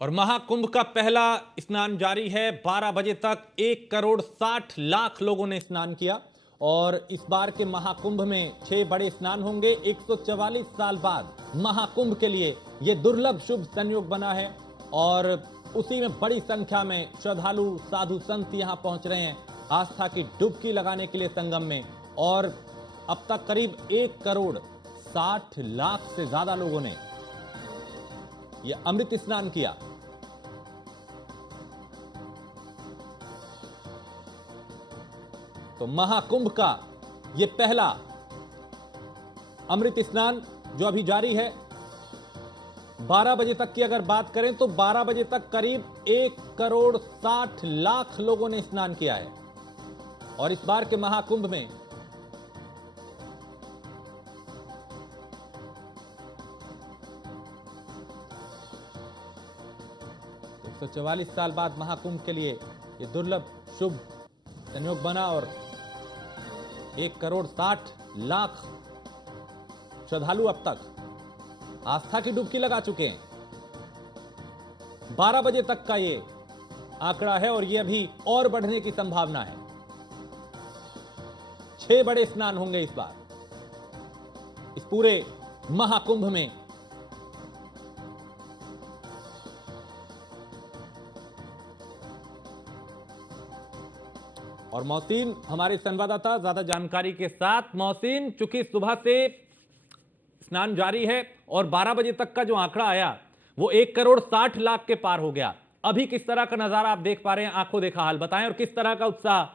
और महाकुंभ का पहला स्नान जारी है। 12 बजे तक 1,60,00,000 लोगों ने स्नान किया और इस बार के महाकुंभ में 6 बड़े स्नान होंगे। 144 साल बाद महाकुंभ के लिए यह दुर्लभ शुभ संयोग बना है और उसी में बड़ी संख्या में श्रद्धालु साधु संत यहां पहुंच रहे हैं आस्था की डुबकी लगाने के लिए संगम में। और अब तक करीब 1,60,00,000 से ज्यादा लोगों ने यह अमृत स्नान किया। तो महाकुंभ का यह पहला अमृत स्नान जो अभी जारी है, 12 बजे तक की अगर बात करें तो 12 बजे तक करीब 1,60,00,000 लोगों ने स्नान किया है। और इस बार के महाकुंभ में 144 साल बाद महाकुंभ के लिए यह दुर्लभ शुभ संयोग बना और 1,60,00,000 श्रद्धालु अब तक आस्था की डुबकी लगा चुके हैं। 12 बजे तक का ये आंकड़ा है और ये अभी और बढ़ने की संभावना है। 6 बड़े स्नान होंगे इस बार इस पूरे महाकुंभ में। और मोहसिन हमारे संवाददाता ज्यादा जानकारी के साथ। मोहसिन, चूंकि सुबह से स्नान जारी है और 12 बजे तक का जो आंकड़ा आया वो 1,60,00,000 के पार हो गया, अभी किस तरह का नजारा आप देख पा रहे हैं? आंखों देखा हाल बताएं और किस तरह का उत्साह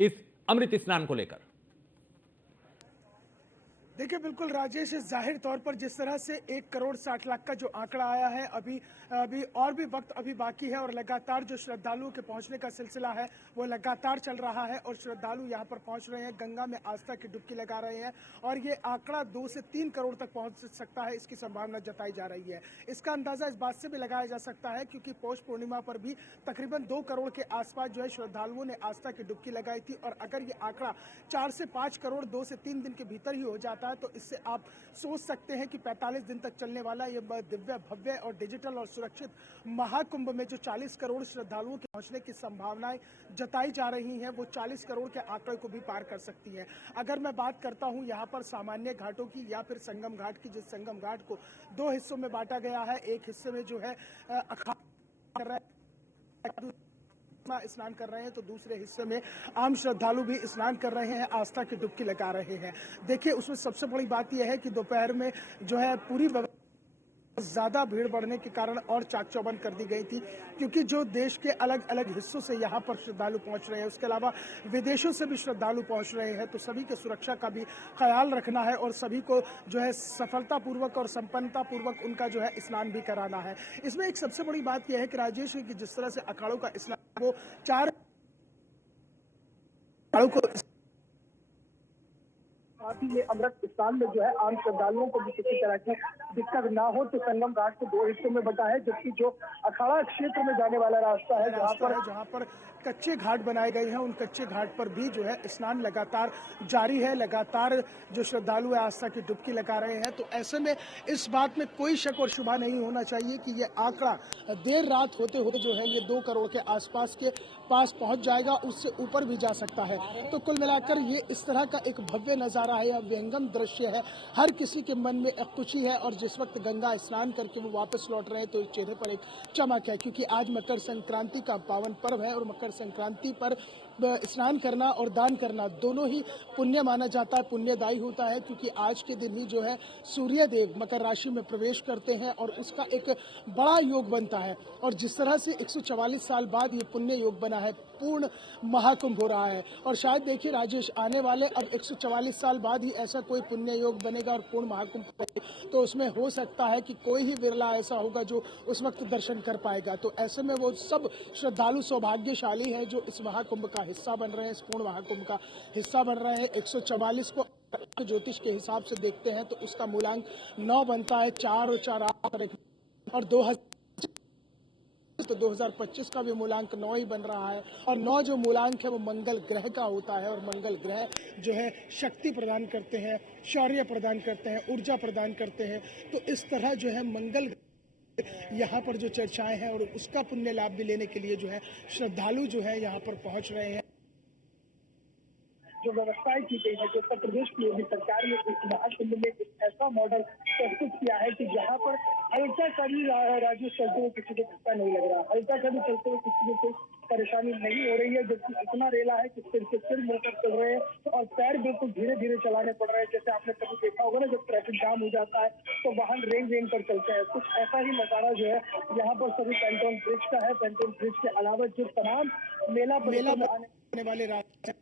इस अमृत स्नान को लेकर? देखिए बिल्कुल राजेश, जाहिर तौर पर जिस तरह से 1,60,00,000 का जो आंकड़ा आया है, अभी और भी वक्त अभी बाकी है और लगातार जो श्रद्धालुओं के पहुंचने का सिलसिला है वो लगातार चल रहा है और श्रद्धालु यहां पर पहुंच रहे हैं, गंगा में आस्था की डुबकी लगा रहे हैं और ये आंकड़ा 2 से 3 करोड़ तक पहुंच सकता है, इसकी संभावना जताई जा रही है। इसका अंदाजा इस बात से भी लगाया जा सकता है क्योंकि पौष पूर्णिमा पर भी तकरीबन 2 करोड़ के आसपास जो है श्रद्धालुओं ने आस्था की डुबकी लगाई थी और अगर ये आंकड़ा 4 से 5 करोड़ 2 से 3 दिन के भीतर ही हो जाता तो इससे आप सोच सकते हैं कि 45 दिन तक चलने वाला ये दिव्य भव्य और डिजिटल और सुरक्षित महाकुंभ में जो 40 करोड़ श्रद्धालुओं के पहुंचने की संभावनाएं जताई जा रही हैं वो 40 करोड़ के आंकड़े को भी पार कर सकती हैं। अगर मैं बात करता हूं यहां पर सामान्य घाटों की या फिर संगम घाट की, जिस संगम घाट को 2 हिस्सों में बांटा गया है, एक हिस्से में जो है अखाड़ा स्नान कर रहे हैं तो दूसरे हिस्से में आम श्रद्धालु भी स्नान कर रहे हैं, आस्था की डुबकी लगा रहे हैं। देखिए उसमें सबसे बड़ी बात यह है कि दोपहर में जो है पूरी ज्यादा भीड़ बढ़ने के कारण और चाक चौबंद कर दी गई थी क्योंकि जो देश के अलग अलग हिस्सों से यहाँ पर श्रद्धालु पहुँच रहे हैं, उसके अलावा विदेशों से भी श्रद्धालु पहुँच रहे हैं, तो सभी के सुरक्षा का भी ख्याल रखना है और सभी को जो है सफलतापूर्वक और संपन्नता पूर्वक उनका जो है स्नान भी कराना है। इसमें एक सबसे बड़ी बात यह है कि राजेश की जिस तरह से अखाड़ों का स्नान वो 4 अखाड़ों को ये अमृत स्नान में जो है आम श्रद्धालुओं को भी किसी तरह की दिक्कत ना हो तो संगम घाट को 2 हिस्सों में बंटा है, जबकि जो अखाड़ा क्षेत्र में जाने वाला रास्ता है जहाँ पर कच्चे घाट बनाए गए हैं उन कच्चे घाट पर भी जो है स्नान लगातार जारी है। लगातार जो श्रद्धालु है आस्था की डुबकी लगा रहे हैं, तो ऐसे में इस बात में कोई शक और शुबा नहीं होना चाहिए कि ये आंकड़ा देर रात होते होते जो है ये 2 करोड़ के आसपास के पास पहुंच जाएगा, उससे ऊपर भी जा सकता है। तो कुल मिलाकर ये इस तरह का एक भव्य नजारा है या व्यंगम दृश्य है, हर किसी के मन में एक खुशी है और जिस वक्त गंगा स्नान करके वो वापस लौट रहे हैं तो चेहरे पर एक चमक है क्योंकि आज मकर संक्रांति का पावन पर्व है और मकर संक्रांति पर स्नान करना और दान करना दोनों ही पुण्य माना जाता है, पुण्यदायी होता है क्योंकि आज के दिन ही जो है सूर्य देव मकर राशि में प्रवेश करते हैं और उसका एक बड़ा योग बनता है। और जिस तरह से 144 साल बाद ये पुण्य योग बना है, पूर्ण महाकुंभ हो रहा है और शायद देखिए राजेश आने वाले अब 144 साल बाद ही ऐसा कोई पुण्य योग बनेगा और पूर्ण महाकुंभ तो उसमें हो सकता है कि कोई ही विरला ऐसा होगा जो उस वक्त दर्शन कर पाएगा। तो ऐसे में वो सब श्रद्धालु सौभाग्यशाली है जो इस महाकुंभ का हिस्सा बन रहे हैं, इस पूर्ण महाकुंभ का हिस्सा बन रहे हैं। 144 को ज्योतिष के हिसाब से देखते हैं तो उसका मूलांक 9 बनता है, 4 और 4 8 और 2025 का भी मूलांक 9 ही बन रहा है और 9 जो मूलांक है वो मंगल ग्रह का होता है और मंगल ग्रह जो है शक्ति प्रदान करते हैं, शौर्य प्रदान करते हैं, ऊर्जा प्रदान करते हैं। तो इस तरह जो है मंगल यहाँ पर जो चर्चाएं हैं और उसका पुण्य लाभ भी लेने के लिए जो है श्रद्धालु जो है यहाँ पर पहुंच रहे हैं। जो व्यवस्थाएं की गई है, जो उत्तर प्रदेश की योगी सरकार ने इस महाकुंभ में एक ऐसा मॉडल प्रस्तुत किया है कि जहां पर हल्का सा भी राज्य चलते हुए किसी को धक्का नहीं लग रहा, हल्का सा भी चलते हुए किसी को कोई परेशानी नहीं हो रही है, जबकि इतना रेला है कि सिर से सिर मुड़कर चल रहे हैं और पैर बिल्कुल धीरे धीरे चलाने पड़ रहे हैं। जैसे आपने कभी देखा होगा ना, जब ट्रैफिक जाम हो जाता है तो वाहन रेंग रेंग कर चलते हैं, कुछ ऐसा ही नजारा जो है यहाँ पर सभी पेंटोन ब्रिज का है। पेंटोन ब्रिज के अलावा जो तमाम मेला में आने वाले रास्ते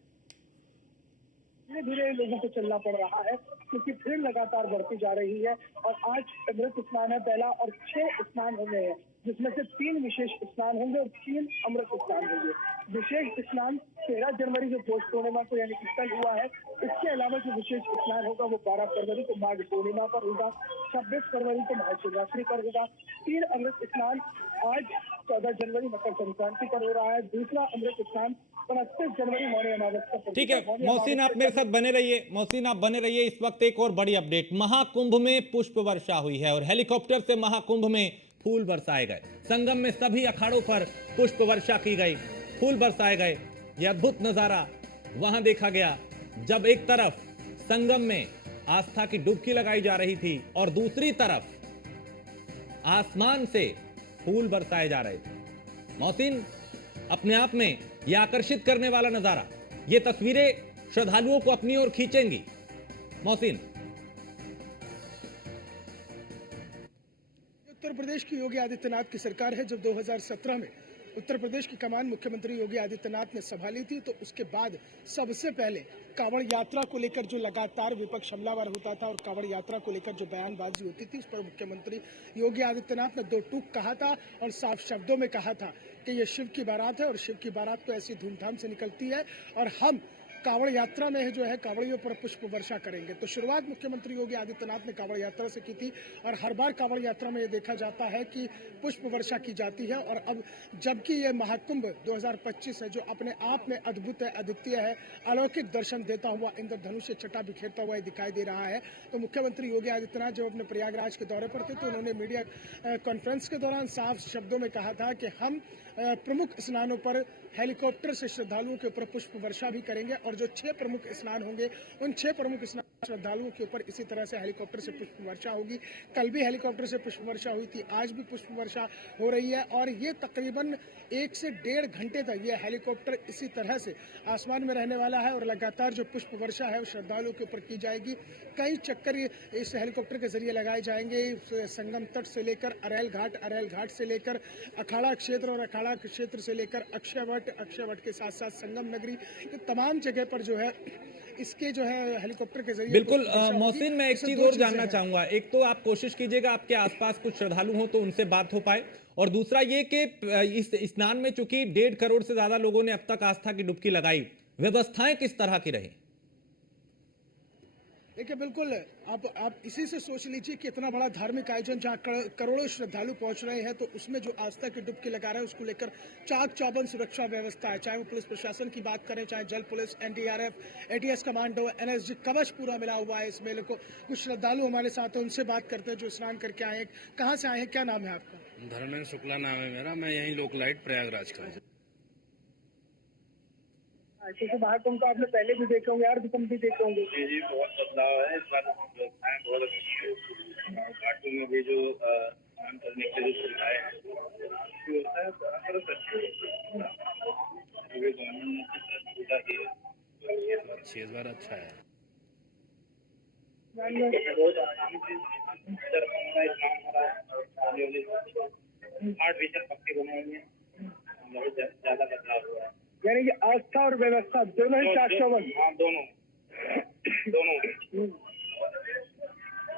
धीरे धीरे लोगों को चलना पड़ रहा है, क्योंकि भीड़ लगातार बढ़ती जा रही है। और आज अमृत स्नान है पहला, और 6 स्नान होंगे हैं, जिसमें से 3 विशेष स्नान होंगे और 3 अमृत स्नान होंगे। विशेष स्नान 13 जनवरी जो पौष पूर्णिमा को यानी कि कल हुआ है, इसके अलावा जो विशेष स्नान होगा वो 12 फरवरी को माघ पूर्णिमा पर होगा, 26 फरवरी को महाशिवरात्रि पर होगा। 3 अमृत स्नान आज 14 जनवरी मकर संक्रांति पर हो रहा है। दूसरा अमृत स्नान 29 जनवरी मौनी अमावस्या पर। ठीक है मोहसिन, आप मेरे साथ बने रहिए। मोहसिन आप बने रहिए। इस वक्त एक और बड़ी अपडेट, महाकुंभ में पुष्प वर्षा हुई है और हेलीकॉप्टर से महाकुंभ में फूल बरसाए गए। संगम में सभी अखाड़ों पर पुष्प वर्षा की गई, फूल बरसाए गए। यह अद्भुत नजारा वहां देखा गया जब एक तरफ संगम में आस्था की डुबकी लगाई जा रही थी और दूसरी तरफ आसमान से फूल बरसाए जा रहे थे। मोहसिन, अपने आप में यह आकर्षित करने वाला नजारा, ये तस्वीरें श्रद्धालुओं को अपनी ओर खींचेंगी। मोहसिन, उत्तर प्रदेश की योगी आदित्यनाथ की सरकार है। जब 2017 में उत्तर प्रदेश की कमान मुख्यमंत्री योगी आदित्यनाथ ने संभाली थी, तो उसके बाद सबसे पहले कांवड़ यात्रा को लेकर जो लगातार विपक्ष हमलावर होता था और कांवड़ यात्रा को लेकर जो बयानबाजी होती थी, उस पर मुख्यमंत्री योगी आदित्यनाथ ने 2 टूक कहा था और साफ शब्दों में कहा था कि ये शिव की बारात है और शिव की बारात तो ऐसी धूमधाम से निकलती है और हम कांवड़ यात्रा में जो है कांवड़ियों पर पुष्प वर्षा करेंगे। तो शुरुआत मुख्यमंत्री योगी आदित्यनाथ ने कांवड़ यात्रा से की थी और हर बार कांवड़ यात्रा में ये देखा जाता है कि पुष्प वर्षा की जाती है। और अब जबकि ये महाकुंभ 2025 है, जो अपने आप में अद्भुत है, अद्वितीय है, अलौकिक दर्शन देता हुआ इंद्रधनुष से छटा बिखेरता हुआ दिखाई दे रहा है, तो मुख्यमंत्री योगी आदित्यनाथ जब अपने प्रयागराज के दौरे पर थे, तो उन्होंने मीडिया कॉन्फ्रेंस के दौरान साफ शब्दों में कहा था कि हम प्रमुख स्नानों पर हेलीकॉप्टर से श्रद्धालुओं के ऊपर पुष्प वर्षा भी करेंगे और जो 6 प्रमुख स्नान होंगे, उन 6 प्रमुख स्नान श्रद्धालुओं के ऊपर इसी तरह से हेलीकॉप्टर से पुष्प वर्षा होगी। कल भी हेलीकॉप्टर से पुष्प वर्षा हुई थी, आज भी पुष्प वर्षा हो रही है और ये तकरीबन 1 से 1.5 घंटे तक ये हेलीकॉप्टर इसी तरह से आसमान में रहने वाला है और लगातार जो पुष्प वर्षा है वो श्रद्धालुओं के ऊपर की जाएगी। कई चक्कर इस हेलीकॉप्टर के जरिए लगाए जाएंगे, संगम तट से लेकर अरेल घाट से लेकर अखाड़ा क्षेत्र और अखाड़ा क्षेत्र से लेकर अक्षय वट के साथ साथ संगम नगरी, ये तमाम जगह पर जो है इसके जो है हेलीकॉप्टर के जरिए। बिल्कुल मोहसिन, मैं एक चीज और जानना चाहूंगा। एक तो आप कोशिश कीजिएगा आपके आसपास कुछ श्रद्धालु हो तो उनसे बात हो पाए, और दूसरा ये कि इस स्नान में चूंकि 1.5 करोड़ से ज्यादा लोगों ने अब तक आस्था की डुबकी लगाई, व्यवस्थाएं किस तरह की रही? देखिए, बिल्कुल आप इसी से सोच लीजिए कि इतना बड़ा धार्मिक आयोजन जहाँ करोड़ों श्रद्धालु पहुंच रहे हैं, तो उसमें जो आस्था की डुबकी लगा रहे हैं उसको लेकर चाक चौबंद सुरक्षा व्यवस्था है। चाहे वो पुलिस प्रशासन की बात करें, चाहे जल police, NDRF, ATS commando, NSG, कवच पूरा मिला हुआ है इस मेले को। कुछ श्रद्धालु हमारे साथ हैं, उनसे बात करते हैं जो स्नान करके आए हैं। कहाँ से आए हैं, क्या नाम है आपका? धर्मेंद्र शुक्ला नाम है मेरा, मैं यहीं लोकलाइट प्रयागराज का हूँ। क्योंकि महाकुंभ को आपने पहले भी देखे होंगे, अर्धकुंभ भी देखे होंगे। जी, बहुत बदलाव है इस बार, व्यवस्थाएं बहुत अच्छी है। घाटों में भी जो स्नान करने के लिए जो सुविधाएं हैं, व्यवस्था है बहुत अच्छी है। गवर्नमेंट ने सुविधा दी है, अच्छी, इस बार अच्छा है। बहुत आसानी से स्नान हो रहा है, 8 विषय पक्के बने हुए हैं, बहुत ज्यादा बदलाव हुआ है। यानी कि आस्था और व्यवस्था दोनों ही चाक चौबंद। हाँ, दोनों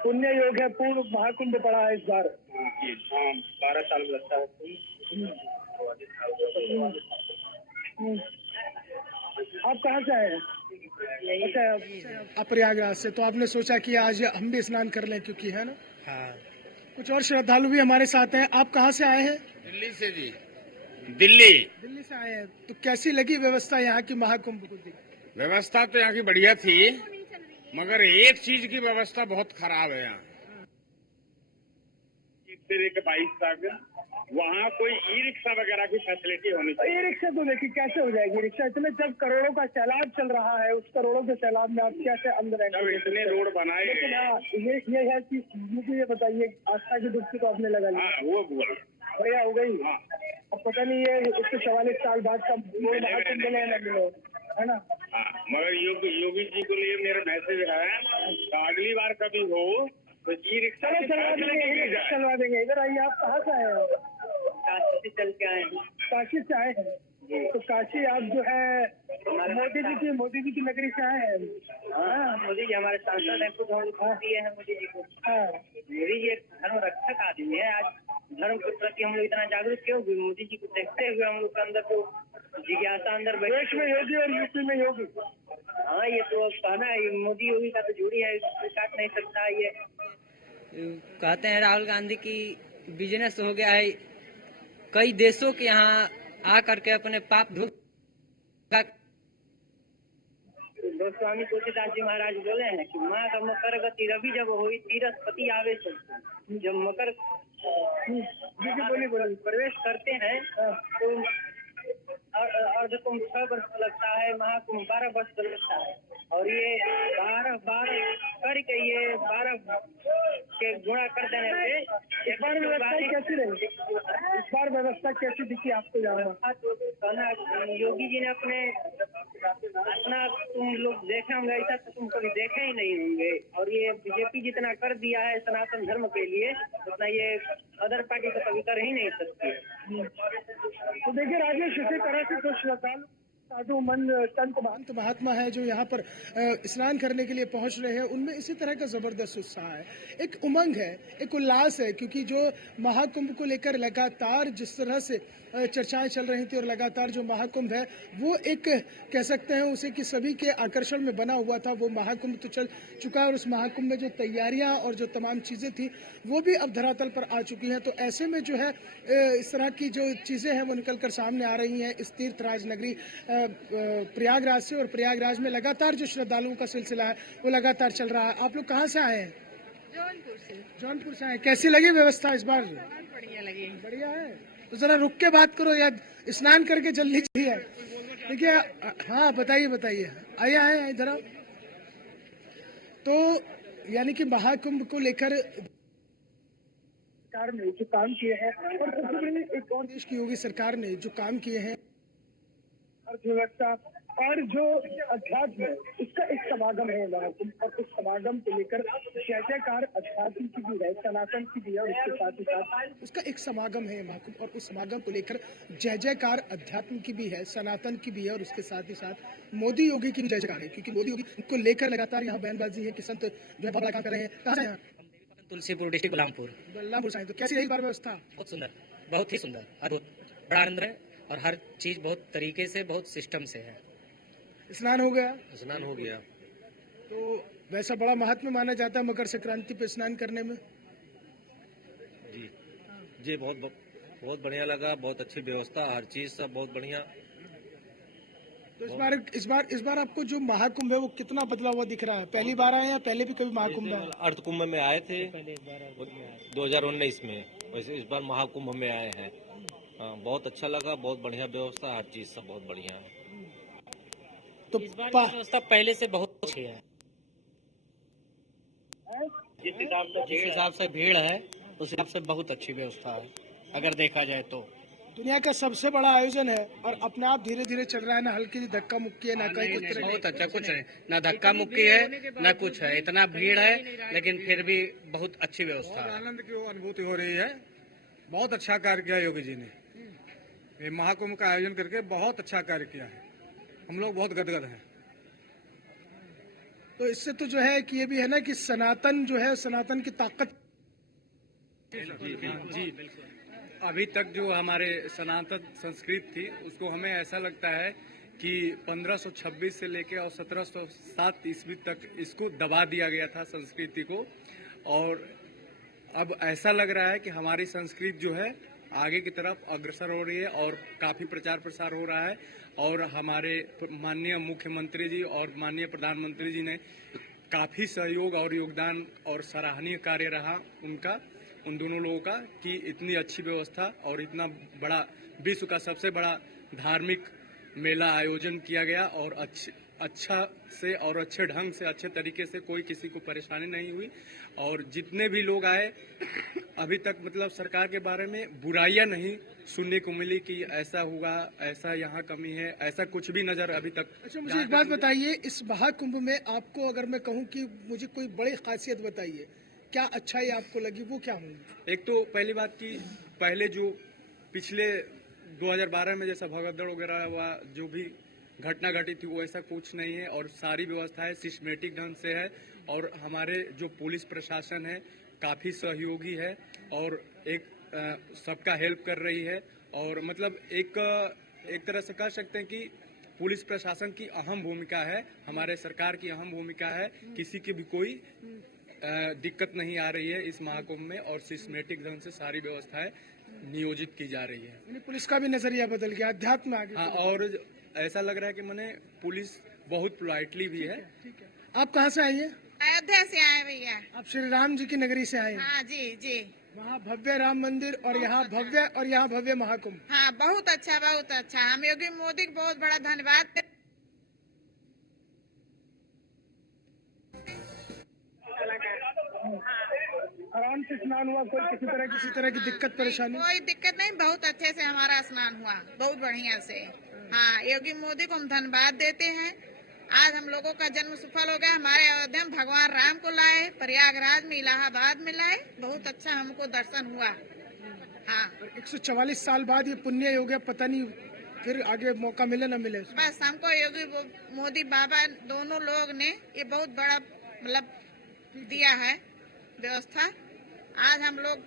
पुण्य योग है, पूर्व महाकुंभ पड़ा है इस बार। हाँ, 12 साल लगता है। आप कहाँ से आए हैं? अच्छा, आप प्रयागराज से। तो आपने सोचा कि आज हम भी स्नान कर लें, क्योंकि है ना। हाँ। कुछ और श्रद्धालु भी हमारे साथ हैं। आप कहाँ से आए हैं? दिल्ली से जी। दिल्ली से आए हैं। तो कैसी लगी व्यवस्था यहाँ की महाकुंभ को देख? व्यवस्था तो यहाँ की बढ़िया थी, मगर एक चीज की व्यवस्था बहुत खराब है यहाँ। से लेकर 22 तक वहाँ कोई ई रिक्शा वगैरह की फैसिलिटी होनी चाहिए। ई रिक्शा तो देखिए कैसे हो जाएगी रिक्शा, इतने जब करोड़ों का सैलाब चल रहा है, उस करोड़ों के सैलाब में आप कैसे अंदर जब इतने रोड बनाए लेकिन गए। हाँ ये है कि मुझे ये बताइए, आस्था की डुबकी तो आपने लगा ली, हाँ वो बोल बढ़िया हो गई। हाँ अब पता नहीं है 144 साल बाद का रोड महाकुंभ मिले ना मिले, है ना। हाँ, मगर योगी जी को लिए मेरा मैसेज है तो अगली बार कभी हो तो ई रिक्शा चलवा देंगे। इधर आइए, आप कहाँ से आए हैं? काशी से चल के आए हैं। काशी से आए हैं, तो काशी आप जो है मोदी जी की नगरी से आए हैं। हाँ, मोदी जी हमारे सांसद हैं, खुद हम दिए हैं मोदी जी को। हाँ, मोदी जी एक धर्म रक्षक आदमी है। आज धर्म के प्रति हम लोग इतना जागरूक क्यों हुए? मोदी जी को देखते हुए हम लोग के अंदर तो जिज्ञासा अंदर देश में योगी और यूपी में योगी। हाँ, ये तो अब कहना है मोदी योगी का तो जोड़ी है, काट नहीं सकता ये। कहते हैं राहुल गांधी की बिजनेस हो गया है, कई देशों के यहाँ आ करके अपने पाप धो। गोस्वामी तुलसीदास जी महाराज बोले हैं कि माँ का मकर गति रवि जब हुई तीरथ पति आवे से। जब मकर बोली प्रवेश करते हैं तो अर्ध कुंभ 6 वर्ष लगता है, महाकुंभ 12 वर्ष लगता है। और ये 12 करके ये 12 के गुणा कर देने से इस बार व्यवस्था कैसी रही? इस बार व्यवस्था कैसी दिखी आपको? जाना योगी जी ने अपना तुम लोग देखे होंगे ऐसा तो तुम कभी देखे ही नहीं होंगे। और ये बीजेपी जितना कर दिया है सनातन धर्म के लिए उतना ये अदर पार्टी को कभी कर ही नहीं सकती। तो देखिए राजेश, इसी तरह से कुछ श्रद्धालु साधु मन संत महात्मा है जो यहाँ पर स्नान करने के लिए पहुँच रहे हैं, उनमें इसी तरह का जबरदस्त उत्साह है, एक उमंग है, एक उल्लास है, क्योंकि जो महाकुंभ को लेकर लगातार जिस तरह से चर्चाएं चल रही थी और लगातार जो महाकुंभ है वो एक कह सकते हैं उसे कि सभी के आकर्षण में बना हुआ था। वो महाकुंभ तो चल चुका है और उस महाकुंभ में जो तैयारियां और जो तमाम चीज़ें थी वो भी अब धरातल पर आ चुकी हैं। तो ऐसे में जो है इस तरह की जो चीज़ें हैं वो निकल कर सामने आ रही हैं इस तीर्थराज नगरी प्रयागराज से। और प्रयागराज में लगातार जो श्रद्धालुओं का सिलसिला है वो लगातार चल रहा है। आप लोग कहाँ से आए हैं? जौनपुर से आए। कैसी लगी व्यवस्था इस बार? बढ़िया लगी। बढ़िया है। तो जरा रुक के बात करो यार, स्नान करके जल्दी चाहिए। देखिए हाँ बताइए आइए इधर। तो यानी कि महाकुंभ को लेकर सरकार ने जो काम किए हैं और एक और देश की योगी सरकार ने जो काम किए हैं, अर्थव्यवस्था और जो अध्यात्म है उसका एक समागम है महाकुंभ। और उस समागम को लेकर जय जयकार अध्यात्म की भी है, सनातन की भी है, और उसके साथ ही साथ उसका एक समागम है महाकुंभ। और उस समागम को लेकर जय जयकार अध्यात्म की भी है, सनातन की भी है, और उसके साथ ही साथ मोदी योगी की भी जय जयकार है, क्योंकि मोदी योगी को लेकर लगातार यहाँ बयानबाजी है कि संत जो है बड़ा काम कर रहे हैं। कहाँ से हैं? तुलसीपुर डिस्ट्रिक्ट बल्लामपुर से। तो कैसी रही बार व्यवस्था? बहुत सुंदर, बहुत ही सुंदर, अद्भुत, बड़ा आनंद है और हर चीज बहुत तरीके से, बहुत सिस्टम से है। स्नान हो गया? स्नान हो गया। तो वैसा बड़ा महात्मा माना जाता है मकर संक्रांति पे स्नान करने में। जी बहुत बढ़िया लगा, बहुत अच्छी व्यवस्था, हर चीज सब बहुत बढ़िया। तो इस बार आपको जो महाकुंभ है वो कितना बदला हुआ दिख रहा है? पहली बार आए या पहले भी कभी महाकुंभ है? अर्थ कुंभ में आए थे 2019 में, वैसे इस बार महाकुंभ में आए हैं। हाँ, बहुत अच्छा लगा, बहुत बढ़िया व्यवस्था, हर चीज सब बहुत बढ़िया है। तो इस बार की व्यवस्था पहले से बहुत अच्छी है। जिस हिसाब से भीड़ है उस हिसाब से बहुत अच्छी व्यवस्था है अगर देखा जाए तो। दुनिया का सबसे बड़ा आयोजन है और अपने आप धीरे धीरे चल रहा है, ना हल्की धक्का मुक्की है, ना कहीं कुछ तरह। बहुत अच्छा, कुछ नहीं, ना धक्का मुक्की है ना कुछ है, इतना भीड़ है लेकिन फिर भी बहुत अच्छी व्यवस्था है। आनंद की अनुभूति हो रही है। बहुत अच्छा कार्य किया योगी जी ने, ये महाकुंभ का आयोजन करके बहुत अच्छा कार्य किया है। हम लोग बहुत गदगद हैं। तो इससे तो जो है कि ये भी है ना कि सनातन जो है, सनातन की ताकत। जी अभी तक जो हमारे सनातन संस्कृति थी उसको हमें ऐसा लगता है कि 1526 से लेके और 1707 ईस्वी तक इसको दबा दिया गया था संस्कृति को। और अब ऐसा लग रहा है कि हमारी संस्कृति जो है आगे की तरफ अग्रसर हो रही है और काफ़ी प्रचार प्रसार हो रहा है। और हमारे माननीय मुख्यमंत्री जी और माननीय प्रधानमंत्री जी ने काफ़ी सहयोग और योगदान और सराहनीय कार्य रहा उनका। उन दोनों लोगों का कि इतनी अच्छी व्यवस्था और इतना बड़ा विश्व का सबसे बड़ा धार्मिक मेला आयोजन किया गया और अच्छा से और अच्छे ढंग से अच्छे तरीके से कोई किसी को परेशानी नहीं हुई। और जितने भी लोग आए अभी तक मतलब सरकार के बारे में बुराइयां नहीं सुनने को मिली कि ऐसा हुआ, ऐसा यहाँ कमी है, ऐसा कुछ भी नजर अभी तक। अच्छा, मुझे एक बात बताइए, इस महाकुंभ में आपको अगर मैं कहूँ कि मुझे कोई बड़ी खासियत बताइए, क्या अच्छाई आपको लगी, वो क्या होगी? एक तो पहली बात कि पहले जो पिछले 2012 में जैसा भगदड़ वगैरह हुआ, जो भी घटना घटी थी वो ऐसा कुछ नहीं है और सारी व्यवस्थाएं सिस्टमेटिक ढंग से है और हमारे जो पुलिस प्रशासन है काफ़ी सहयोगी है और एक सबका हेल्प कर रही है। और मतलब एक तरह से कह सकते हैं कि पुलिस प्रशासन की अहम भूमिका है, हमारे सरकार की अहम भूमिका है, किसी की भी कोई दिक्कत नहीं आ रही है इस महाकुंभ में और सिस्टमेटिक ढंग से सारी व्यवस्थाएं नियोजित की जा रही है। पुलिस का भी नजरिया बदल गया, अध्यात्म आ गया। हाँ, और ऐसा लग रहा है कि मैंने पुलिस बहुत पोलाइटली भी है। ठीक है, आप कहाँ से आई हैं? अयोध्या से आए भैया। आप श्री राम जी की नगरी से आए हैं। हाँ जी जी। वहाँ भव्य राम मंदिर और यहाँ भव्य महाकुंभ। हाँ, बहुत अच्छा बहुत अच्छा। हम योगी मोदी को बहुत बड़ा धन्यवाद। आराम से स्नान हुआ, कोई किसी तरह की दिक्कत परेशानी? कोई दिक्कत नहीं, बहुत अच्छे से हमारा स्नान हुआ, बहुत बढ़िया से। हाँ, योगी मोदी को हम धन्यवाद देते हैं। आज हम लोगों का जन्म सफल हो गया। हमारे अयोध्या में भगवान राम को लाए, प्रयागराज में, इलाहाबाद में लाए, बहुत अच्छा हमको दर्शन हुआ। हाँ, 144 साल बाद ये पुण्य हो गया, पता नहीं फिर आगे मौका मिले न मिले। बस हमको योगी मोदी बाबा दोनों लोग ने ये बहुत बड़ा मतलब दिया है व्यवस्था। आज हम लोग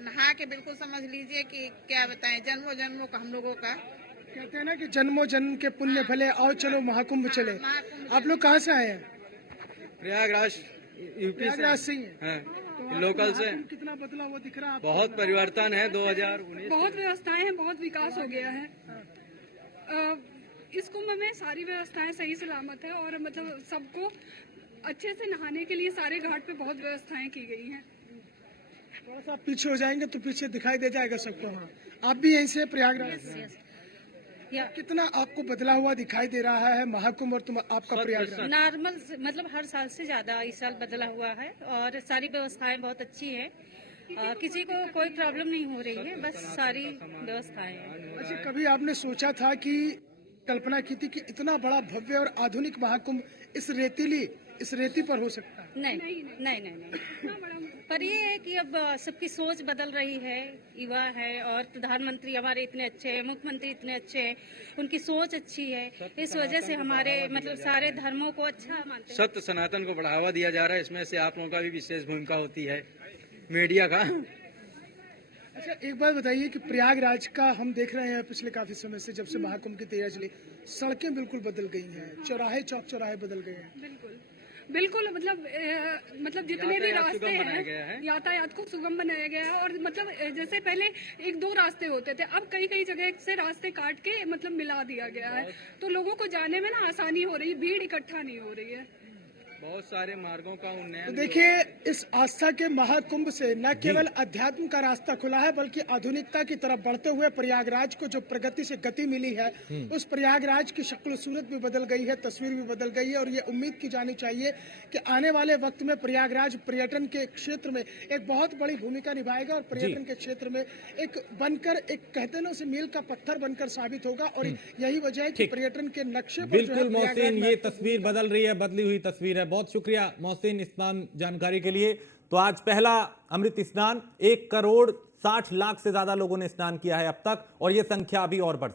नहा के बिल्कुल समझ लीजिए कि क्या बताएं, जन्मों जन्मों का हम लोगों का। कहते हैं ना कि जन्मों जन्म के पुण्य भले, आओ चलो महाकुंभ चले। आप लोग कहाँ से आए हैं? प्रयागराज यूपी से ही हैं। हाँ, लोकल से। कितना बदला हुआ दिख रहा है? बहुत परिवर्तन है 2019। बहुत व्यवस्थाएं हैं, बहुत विकास हो गया है। इस कुंभ में सारी व्यवस्थाएं सही सलामत है और मतलब सबको अच्छे से नहाने के लिए सारे घाट पे बहुत व्यवस्थाएं की गई हैं। थोड़ा सा पीछे हो जाएंगे तो पीछे दिखाई दे जाएगा सबको। हाँ, आप भी यहीं से प्रयागराज? कितना आपको बदला हुआ दिखाई दे रहा है महाकुंभ और आपका प्रयागराज? नॉर्मल मतलब हर साल से ज्यादा इस साल बदला हुआ है और सारी व्यवस्थाएं बहुत अच्छी है। किसी को कोई प्रॉब्लम नहीं हो रही है, बस सारी व्यवस्थाएं हैं। अच्छा, कभी आपने सोचा था कि कल्पना की थी कि इतना बड़ा भव्य और आधुनिक महाकुंभ इस रेती पर हो सकता है? नहीं। पर ये है कि अब सबकी सोच बदल रही है, युवा है और प्रधानमंत्री हमारे इतने अच्छे हैं, मुख्यमंत्री इतने अच्छे हैं, उनकी सोच अच्छी है, इस वजह से हमारे मतलब सारे धर्मों को अच्छा मानते हैं। सत्य सनातन को बढ़ावा दिया जा रहा है, इसमें से आप लोगों का भी विशेष भूमिका होती है, मीडिया का। अच्छा, एक बात बताइए कि प्रयागराज का हम देख रहे हैं पिछले काफी समय से, जब से महाकुंभ की तैयारी चली, सड़कें बिल्कुल बदल गई हैं, चौक चौराहे बदल गए हैं। बिल्कुल मतलब जितने भी रास्ते हैं यातायात को सुगम बनाया गया है। और मतलब जैसे पहले 1-2 रास्ते होते थे, अब कई जगह से रास्ते काट के मतलब मिला दिया गया है, तो लोगों को जाने में ना आसानी हो रही है, भीड़ इकट्ठा नहीं हो रही है। बहुत सारे मार्गों का उन्नयन। तो देखिए, इस आस्था के महाकुंभ से न केवल अध्यात्म का रास्ता खुला है, बल्कि आधुनिकता की तरफ बढ़ते हुए प्रयागराज को जो प्रगति से गति मिली है, उस प्रयागराज की शक्ल सूरत भी बदल गई है, तस्वीर भी बदल गई है। और ये उम्मीद की जानी चाहिए कि आने वाले वक्त में प्रयागराज पर्यटन के क्षेत्र में एक बहुत बड़ी भूमिका निभाएगा और पर्यटन के क्षेत्र में एक कहते ना, उसे मील का पत्थर बनकर साबित होगा। और यही वजह है कि पर्यटन के नक्शे पर बिल्कुल मोहसिन, ये तस्वीर बदल रही है, बदली हुई तस्वीर है। बहुत शुक्रिया मोहसिन इस तमाम जानकारी के लिए। तो आज पहला अमृत स्नान, 1 करोड़ 60 लाख से ज्यादा लोगों ने स्नान किया है अब तक और ये संख्या अभी और बढ़ सकती है।